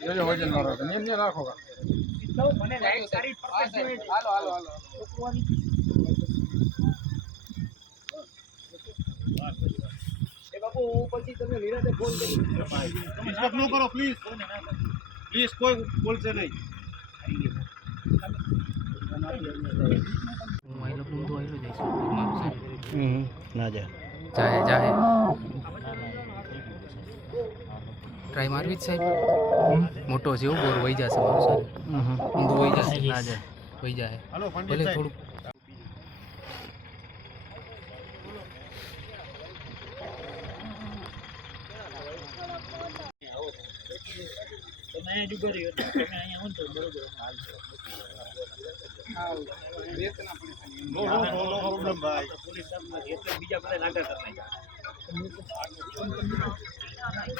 જોજો વજન મારો તો એમ ને રાખો કા. હાલો હાલો હાલો ડિસ્ટર્બ ન કરો પ્લીઝ પ્લીઝ કોઈ બોલશે નહીં હું આઈ લખું તો આઈ જઈશ મારું સાહેબ ના જા જાહે જાહે ટ્રાય મારવી જ સાહેબ મોટો છે એવું બોર વહી જશે મારું સાહેબ. ઊંધું વહી જશે. ના જાય. વહી જાય. ભલે થોડુંક બીજા બધા નો નો